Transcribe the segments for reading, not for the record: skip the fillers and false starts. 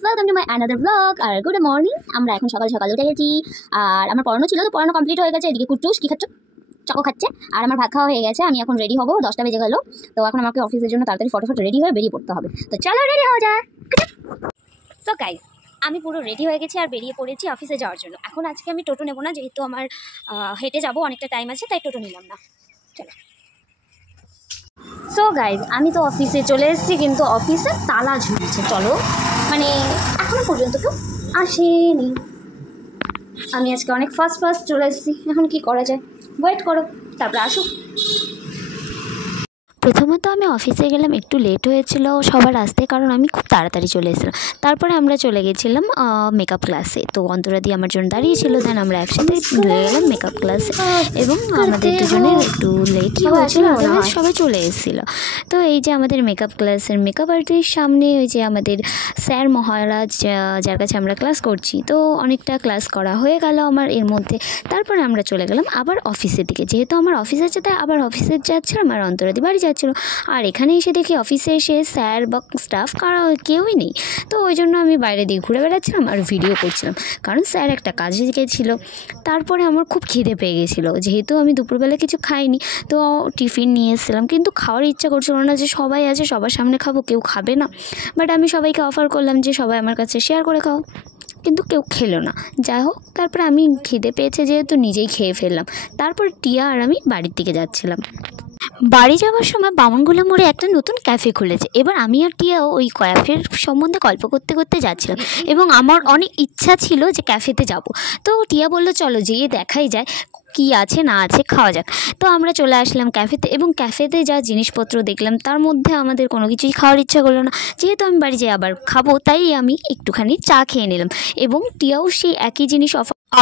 Guys, welcome to my another blog. আর good morning. আমরা এখন সকাল সকাল উঠে গেছি, আর আমার পড়ানো ছিল, তো পড়ানো কমপ্লিট হয়ে গেছে। এদিকে কুট্টুস কি খাচ্ছ? চকো খাচ্ছে। আর আমার ভাত খাওয়া হয়ে গেছে, আমি এখন রেডি হবো, 10টা বেজে গেল। তো এখন আমাকে অফিসের জন্য তাড়াতাড়ি ফটোফট রেডি হয়ে বেরিয়ে পড়তে হবে। তো চলো রেডি হয়ে যায়। সো গাইস, আমি পুরো রেডি হয়ে গেছি আর বেরিয়ে পড়েছি অফিসে যাওয়ার জন্য। এখন আজকে আমি টোটো নেবো না, যেহেতু আমার হেঁটে যাবো, অনেকটা টাইম আছে, তাই টোটো নিলাম না। চলো। সো গাইজ, আমি তো অফিসে চলে এসেছি, কিন্তু অফিসে তালা ঝুলছে। চলো, মানে এখনো পর্যন্ত কেউ আসেনি। আমি আজকে অনেক ফার্স্ট চলে এসেছি। এখন কি করা যায়? ওয়েট করো, তারপরে আসুক। প্রথমত আমি অফিসে গেলাম, একটু লেট হয়েছিল সবার আসতে, কারণ আমি খুব তাড়াতাড়ি চলে এসেছিলাম। তারপরে আমরা চলে গেছিলাম মেকআপ ক্লাসে। তো অন্তরাদি আমার জন্য দাঁড়িয়েছিল, দেন আমরা একসাথে ঢুকে গেলাম মেকআপ ক্লাসে। এবং আমাদের দুজনের একটু লেটই হয়েছিল, সবাই চলে এসেছিলো। তো এই যে আমাদের মেকআপ ক্লাসের মেকআপ আর্টিস্ট সামনে, ওই যে আমাদের স্যার মহারাজ, যার কাছে আমরা ক্লাস করছি। তো অনেকটা ক্লাস করা হয়ে গেল আমার এর মধ্যে। তারপরে আমরা চলে গেলাম আবার অফিসের দিকে, যেহেতু আমার অফিস আছে তাই আবার অফিসে যাচ্ছিলাম, আর অন্তরাদি বাড়ি যাচ্ছিল। আর এখানে এসে দেখি অফিসে এসে স্যার বা স্টাফ কেউই নেই। তো ওই জন্য আমি বাইরে দিয়ে ঘুরে বেড়াচ্ছিলাম আর ভিডিও করছিলাম, কারণ স্যার একটা কাজে গেছিলো। তারপরে আমার খুব খিদে পেয়ে গেছিলো, যেহেতু আমি দুপুরবেলা কিছু খাইনি, তো টিফিন নিয়ে এসেছিলাম। কিন্তু খাওয়ার ইচ্ছা করছিল না, যে সবাই আছে সবার সামনে খাবো, কেউ খাবে না। বাট আমি সবাইকে অফার করলাম যে সবাই আমার কাছে শেয়ার করে খাও, কিন্তু কেউ খেলো না। যাই হোক, তারপরে আমি খিদে পেয়েছে যেহেতু নিজেই খেয়ে ফেললাম। তারপর টিয়া আর আমি বাড়ির দিকে যাচ্ছিলাম। বাড়ি যাওয়ার সময় বামনগোলা মোড়ে একটা নতুন ক্যাফে খুলেছে। এবার আমি আর টিয়াও ওই ক্যাফের সম্বন্ধে গল্প করতে করতে যাচ্ছিলাম, এবং আমার অনেক ইচ্ছা ছিল যে ক্যাফেতে যাব। তো টিয়া বললো চলো যেয়ে দেখাই যায় কি আছে না আছে, খাওয়া যাক। তো আমরা চলে আসলাম ক্যাফেতে, এবং ক্যাফেতে যা জিনিসপত্র দেখলাম তার মধ্যে আমাদের কোনো কিছুই খাওয়ার ইচ্ছা করলো না। যেহেতু আমি বাড়ি যেয়ে আবার খাবো, তাই আমি একটুখানি চা খেয়ে নিলাম, এবং টিয়াও সেই একই জিনিস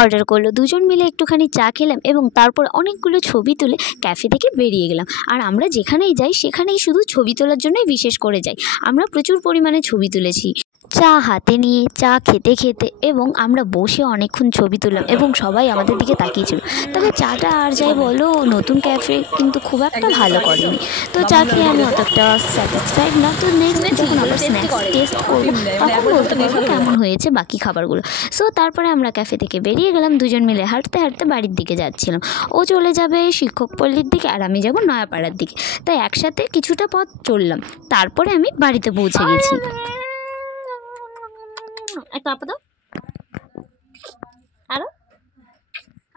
অর্ডার করলো। দুজন মিলে একটুখানি চা খেলাম, এবং তারপর অনেকগুলো ছবি তুলে ক্যাফে থেকে বেরিয়ে গেলাম। আর আমরা যেখানেই যাই সেখানেই শুধু ছবি তোলার জন্যই বিশেষ করে যাই। আমরা প্রচুর পরিমাণে ছবি তুলেছি, চা হাতে নিয়ে, চা খেতে খেতে, এবং আমরা বসে অনেকক্ষণ ছবি তুললাম, এবং সবাই আমাদের দিকে তাকিয়েছিল। তবে চাটা আর যাই বলো, নতুন ক্যাফে কিন্তু খুব একটা ভালো করেনি। তো চা খেয়ে আমি অতটা স্যাটিসফাইড না। তো নেক্সট যখন আবার স্ন্যাক্স টেস্ট করবো, তখন বলতে পারবো কেমন হয়েছে বাকি খাবারগুলো। সো তারপরে আমরা ক্যাফে থেকে বেরিয়ে গেলাম, দুজন মিলে হাঁটতে হাঁটতে বাড়ির দিকে যাচ্ছিলাম। ও চলে যাবে শিক্ষক পল্লীর দিকে, আর আমি যাবো নয়াপাড়ার দিকে। তাই একসাথে কিছুটা পথ চললাম, তারপরে আমি বাড়িতে পৌঁছে গেছি। একটা আপা দাও, আরো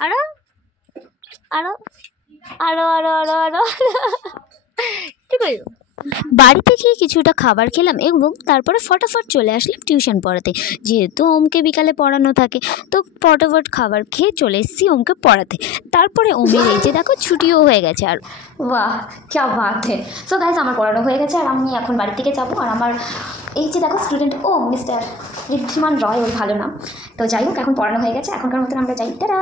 আরো আরো আরো আরো আরো আরো ঠিক আছে। বাড়ি থেকে কিছুটা খাবার খেলাম, এবং তারপরে ফটাফট চলে আসলাম টিউশন পড়াতে। যেহেতু ওমকে বিকালে পড়ানো থাকে, তো ফটাফট খাবার খেয়ে চলে এসেছি ওমকে পড়াতে। তারপরে ওমের এই যে দেখো ছুটিও হয়ে গেছে। আর বাহ, ক্যা বাত হে। সো গাইস, আমার পড়ানো হয়ে গেছে, আর আমি এখন বাড়ির দিকে যাবো। আর আমার এই যে দেখো স্টুডেন্ট, ও মিস্টার ঋদ্ধিমান রয়, ওই ভালো নাম। তো যাই হোক, এখন পড়ানো হয়ে গেছে, এখনকার মতন আমরা যাই। টাটা।